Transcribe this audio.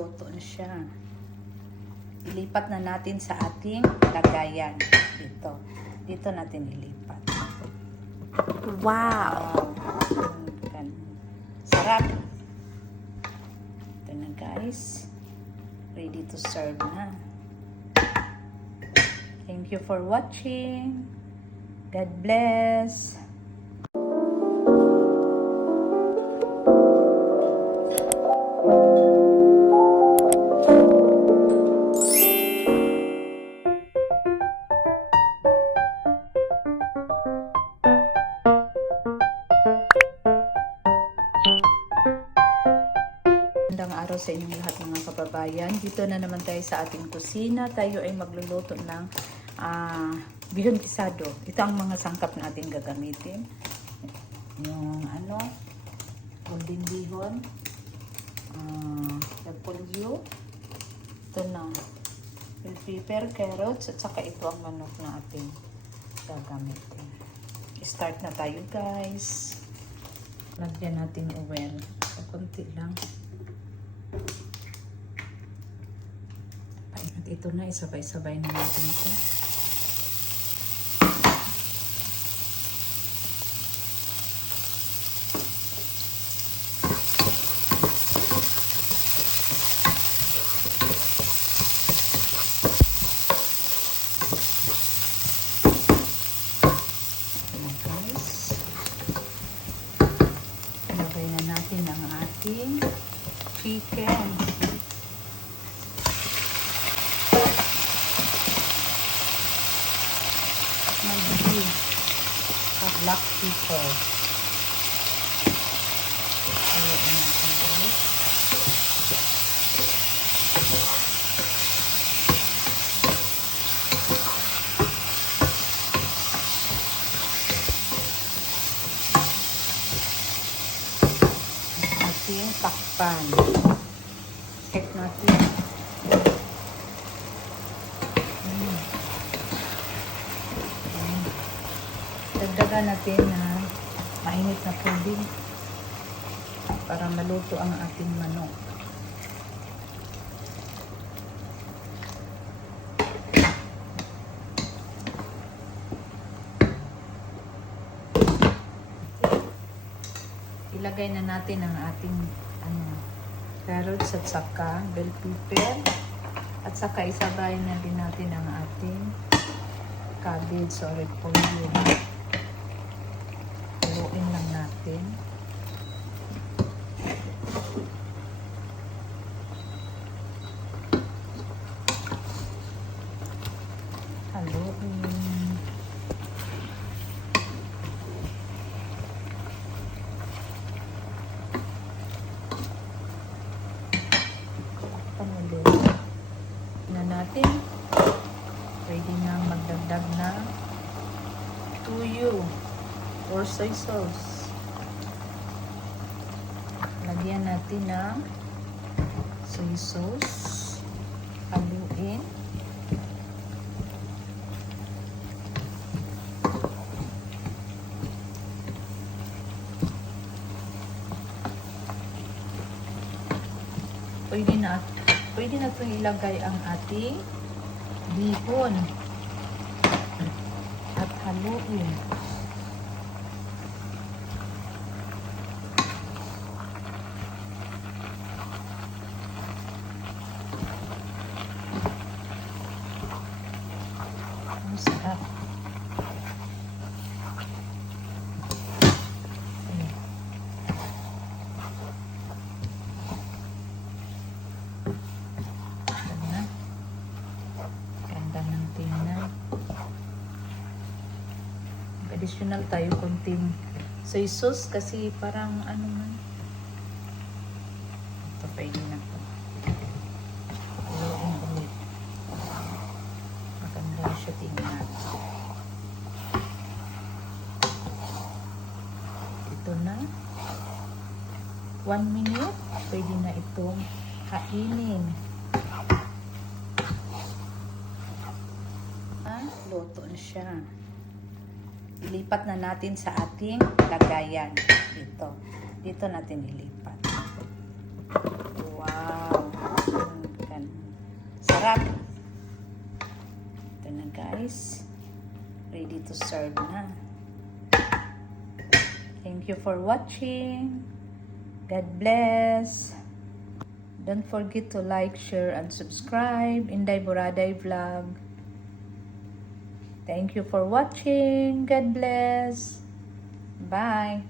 luto na siya. Ilipat na natin sa ating lagayan. Dito. Dito natin ilipat. Wow! Ganun. Sarap. Ito na guys. Ready to serve na. Thank you for watching. God bless. Araw sa inyong lahat mga kababayan. Dito na naman tayo sa ating kusina. Tayo ay magluluto ng ah, bihon pisado. Ito ang mga sangkap na ating gagamitin. Yung ano, golden bihon, uh, repolyo, ito na, bell pepper, carrots, at saka ito ang manok na ating gagamitin. Start na tayo guys. Lagyan natin oil. So, lang. At ito na, isabay-sabay na natin ito. Natin ang ating chicken. Maggi. Sa black pepper. Ayan natin guys. Ating takpan. Check natin. Mm. Mm. Dagdagan natin na mainit na tubig para maluto ang ating manok. Ilagay na natin ang ating ano, carrots at saka bell pepper at saka isabay na din natin ang ating cabbage or repolyo. Haluin lang natin. Haluin. Pangulo na natin. Pwede na magdagdag na tuyo or soy sauce. Lagyan natin ng soy sauce. Haluin. Pwede na pwede na itong ilagay ang ating bihon at haluin. Ang sarap. Ayan. Ayan na. Ganda ng tingnan. Additional tayo konting soy sauce kasi parang ano man. Ito pwede na to. Haluin ulit. Maganda siya tingnan. Ito na. One minute. Pwede na itong kainin. Ah, luto na siya. Ilipat na natin sa ating lagayan. Dito. Dito natin ilipat. Wow! Sarap. Ito na guys. Ready to serve na. Thank you for watching. God bless. Don't forget to like, share, and subscribe. Inday Boraday Vlog. Thank you for watching. God bless. Bye.